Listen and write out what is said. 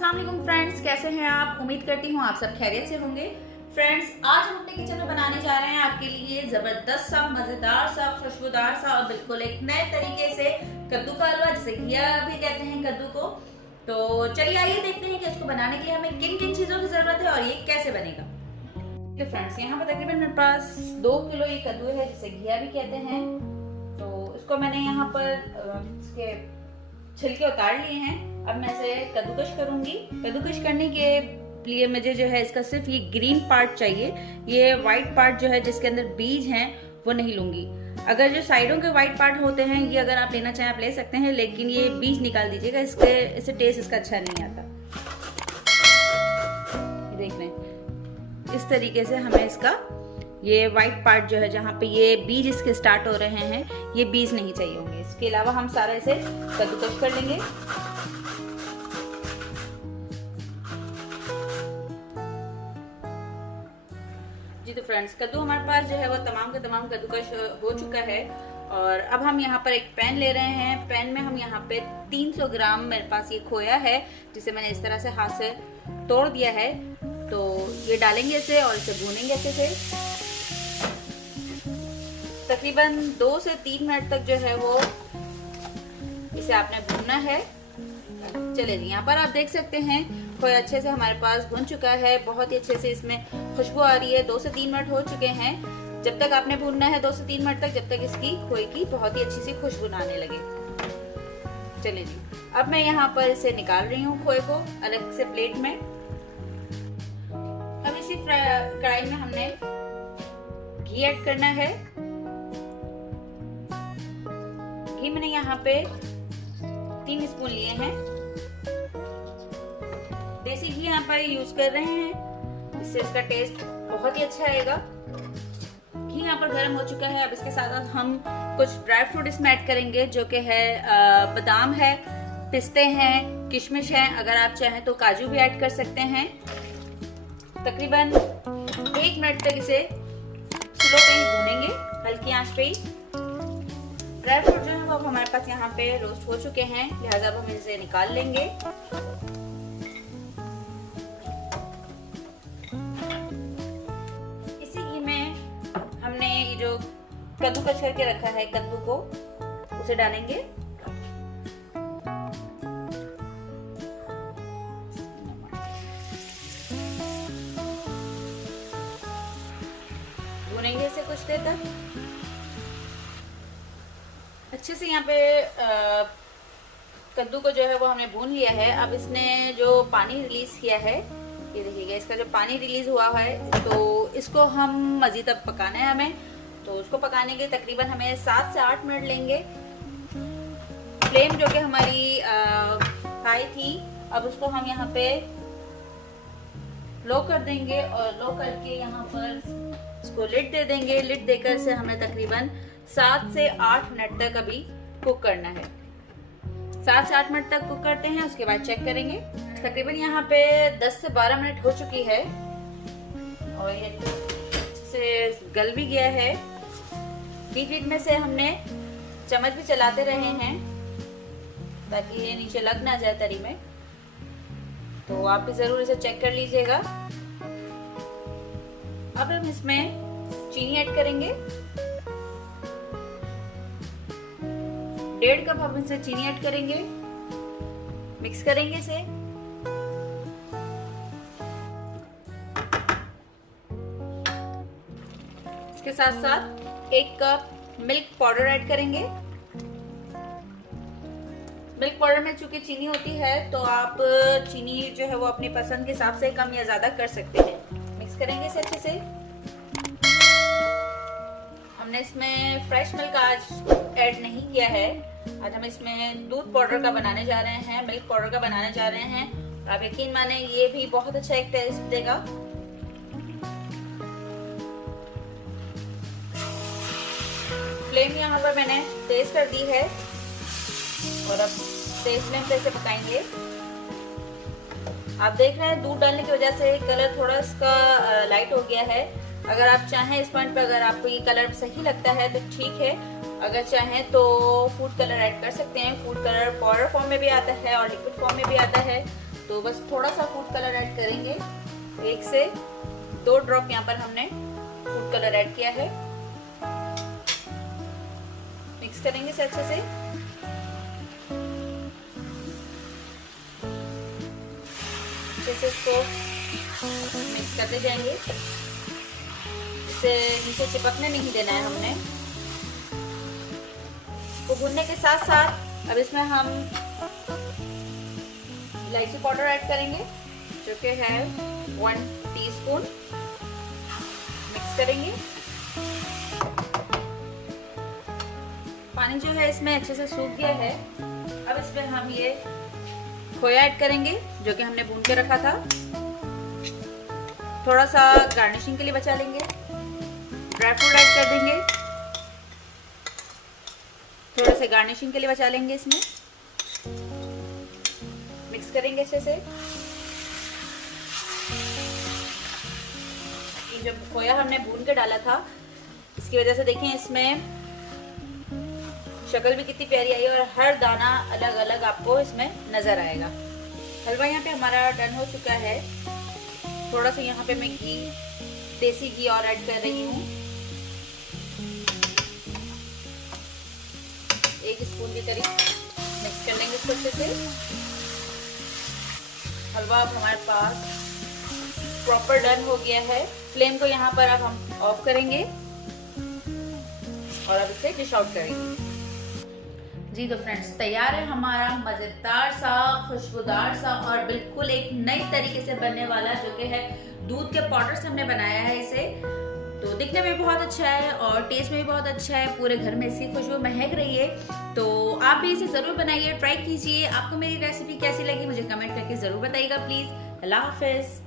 अस्सलाम वालेकुम फ्रेंड्स, कैसे हैं आप? उम्मीद करती हूँ आप सब खैरियत से होंगे। फ्रेंड्स, आज हम अपने किचन में बनाने जा रहे हैं आपके लिए जबरदस्त सा, मजेदार सा, खुशबूदार सा और बिल्कुल एक नए तरीके से कद्दू का हलवा, जिसे घिया भी कहते हैं कद्दू को। तो चलिए आइए देखते हैं कि इसको बनाने के लिए हमें किन किन चीजों की जरूरत है और ये कैसे बनेगा। तो फ्रेंड्स, यहाँ पर तकरीबन मेरे पास 2 किलो ये कद्दू है, जिसे घिया भी कहते हैं। तो इसको मैंने यहाँ पर इसके छिलके उतार लिए हैं। अब मैं इसे कद्दूकश करूंगी। कद्दूकश करने के लिए मुझे जो है इसका सिर्फ ये ग्रीन पार्ट चाहिए। ये वाइट पार्ट जो है जिसके अंदर बीज हैं वो नहीं लूंगी। अगर जो साइडों के वाइट पार्ट होते हैं ये अगर आप लेना चाहें आप ले सकते हैं, लेकिन ये बीज निकाल दीजिएगा, इससे टेस्ट इसका अच्छा नहीं आता। देख रहे हैं, इस तरीके से हमें इसका ये वाइट पार्ट जो है जहाँ पे ये बीज इसके स्टार्ट हो रहे हैं, ये बीज नहीं चाहिए होंगे। इसके अलावा हम सारा इसे कद्दूकश कर लेंगे। जी तो फ्रेंड्स, कद्दू हमारे पास जो है वो तमाम का तमाम कद्दूकश हो चुका है। और अब हम यहाँ पर एक पैन ले रहे हैं। पैन में हम यहाँ पे 300 ग्राम मेरे पास ये खोया है, जिसे मैंने इस तरह से हाथ से तोड़ दिया है। तो ये डालेंगे इसे और इसे भूनेंगे अच्छे से। तकरीबन 2 से 3 मिनट तक जो है वो इसे आपने भूनना है। चले जी, यहाँ पर आप देख सकते हैं खोया अच्छे से हमारे पास भुन चुका है। बहुत ही अच्छे से इसमें खुशबू आ रही है। 2 से 3 मिनट हो चुके हैं। जब तक आपने भूनना है 2 से 3 मिनट तक, जब तक इसकी खोए की बहुत ही अच्छी सी खुशबू आने लगे। चले जी, अब मैं यहाँ पर इसे निकाल रही हूँ खोए को अलग से प्लेट में। अब इसी कढ़ाई में हमने घी ऐड करना है। घी मैंने यहाँ पे 3 स्पून लिए हैं। देसी घी यहाँ पर यूज कर रहे हैं, इससे इसका टेस्ट बहुत ही अच्छा आएगा। घी यहाँ पर गर्म हो चुका है। अब इसके साथ हम कुछ ड्राई फ्रूट इसमें ऐड करेंगे, जो कि है बादाम है, पिस्ते हैं, किशमिश है। अगर आप चाहें तो काजू भी ऐड कर सकते हैं। तकरीबन 1 मिनट तक इसे स्लो पे ही भूनेंगे, हल्की आंच पे ही। ड्राई फ्रूट जो है वो अब हमारे पास यहाँ पे रोस्ट हो चुके हैं, लिहाजा अब हम इसे निकाल लेंगे। इसी घी में हमने ये जो कद्दू कश करके रखा है कद्दू को, उसे डालेंगे। भूनेंगे इसे कुछ देर तक अच्छे से। यहाँ पे कद्दू को जो है वो हमने भून लिया है। अब इसने जो पानी रिलीज किया है, ये देखिएगा, इसका जो पानी रिलीज हुआ है, तो इसको हम मजीद अब पकाना है हमें। तो उसको पकाने के तकरीबन हमें 7 से 8 मिनट लेंगे। फ्लेम जो कि हमारी हाई थी, अब उसको हम यहाँ पे लो कर देंगे और लो करके यहाँ पर इसको लिड दे देंगे। लिड देकर से हमें तकरीबन 7 से 8 मिनट तक अभी कुक करना है। 7 से 8 मिनट तक कुक करते हैं, उसके बाद चेक करेंगे। तकरीबन यहाँ पे 10 से 12 मिनट हो चुकी है और ये से गल भी गया है। बीच बीच में से हमने चम्मच भी चलाते रहे हैं ताकि ये नीचे लग ना जाए तरी में। तो आप भी जरूर इसे चेक कर लीजिएगा। अब हम इसमें चीनी ऐड करेंगे। 1.5 कप हम इसमें चीनी ऐड करेंगे। मिक्स करेंगे इसे। इसके साथ साथ 1 कप मिल्क पाउडर ऐड करेंगे। मिल्क पाउडर में चूंकि चीनी होती है तो आप चीनी जो है वो अपनी पसंद के हिसाब से कम या ज्यादा कर सकते हैं। मिक्स करेंगे इसे अच्छे से। हमने इसमें फ्रेश मिल्क आज ऐड नहीं किया है। आज हम इसमें दूध पाउडर का बनाने जा रहे हैं, मिल्क पाउडर का बनाने जा रहे हैं। आप यकीन माने ये भी बहुत अच्छा एक टेस्ट देगा। फ्लेम यहाँ पर मैंने तेज कर दी है और अब तेज फ्लेम पे इसे पकाएंगे। आप देख रहे हैं दूध डालने की वजह से कलर थोड़ा इसका लाइट हो गया है। अगर आप चाहें इस पॉइंट पे अगर आपको ये कलर सही लगता है तो ठीक है, अगर चाहें तो फूड कलर ऐड कर सकते हैं। फूड कलर पाउडर फॉर्म में भी आता है और लिक्विड फॉर्म में भी आता है। तो बस थोड़ा सा फूड कलर ऐड करेंगे, 1 से 2 ड्रॉप यहाँ पर हमने फूड कलर ऐड किया है। मिक्स करेंगे इसे अच्छे से। अच्छे से इसको मिक्स करते जाएंगे, इसे नीचे चिपकने नहीं देना है हमने। तो भुनने के साथ साथ अब इसमें हम इलायची पाउडर ऐड करेंगे जो कि है 1 टीस्पून। मिक्स करेंगे। पानी जो है इसमें अच्छे से सूख गया है। अब इसमें हम ये खोया ऐड करेंगे जो कि हमने भून के रखा था। थोड़ा सा गार्निशिंग के लिए बचा लेंगे। ड्राई फ्रूट ऐड कर देंगे, थोड़ा सा गार्निशिंग के लिए बचा लेंगे इसमें। मिक्स करेंगे अच्छे से। ये जब खोया हमने भून के डाला था इसकी वजह से देखें इसमें शक्ल भी कितनी प्यारी आई और हर दाना अलग अलग आपको इसमें नजर आएगा। हलवा यहाँ पे हमारा डन हो चुका है। थोड़ा सा यहाँ पे मैं घी, देसी घी और ऐड कर रही हूँ, 1 स्पून के करीब। मिक्स कर लेंगे इसको अच्छे से। हलवा अब हमारे पास प्रॉपर डन हो गया है। फ्लेम को यहाँ पर अब हम ऑफ करेंगे और अब इसे डिश आउट करेंगे। जी तो फ्रेंड्स, तैयार है हमारा मजेदार सा, खुशबूदार सा और बिल्कुल एक नई तरीके से बनने वाला, जो कि है दूध के पाउडर से हमने बनाया है इसे। तो दिखने में बहुत अच्छा है और टेस्ट में भी बहुत अच्छा है। पूरे घर में इसकी खुशबू महक रही है। तो आप भी इसे जरूर बनाइए, ट्राई कीजिए। आपको मेरी रेसिपी कैसी लगी मुझे कमेंट करके जरूर बताइएगा प्लीज। अल्लाह हाफिज।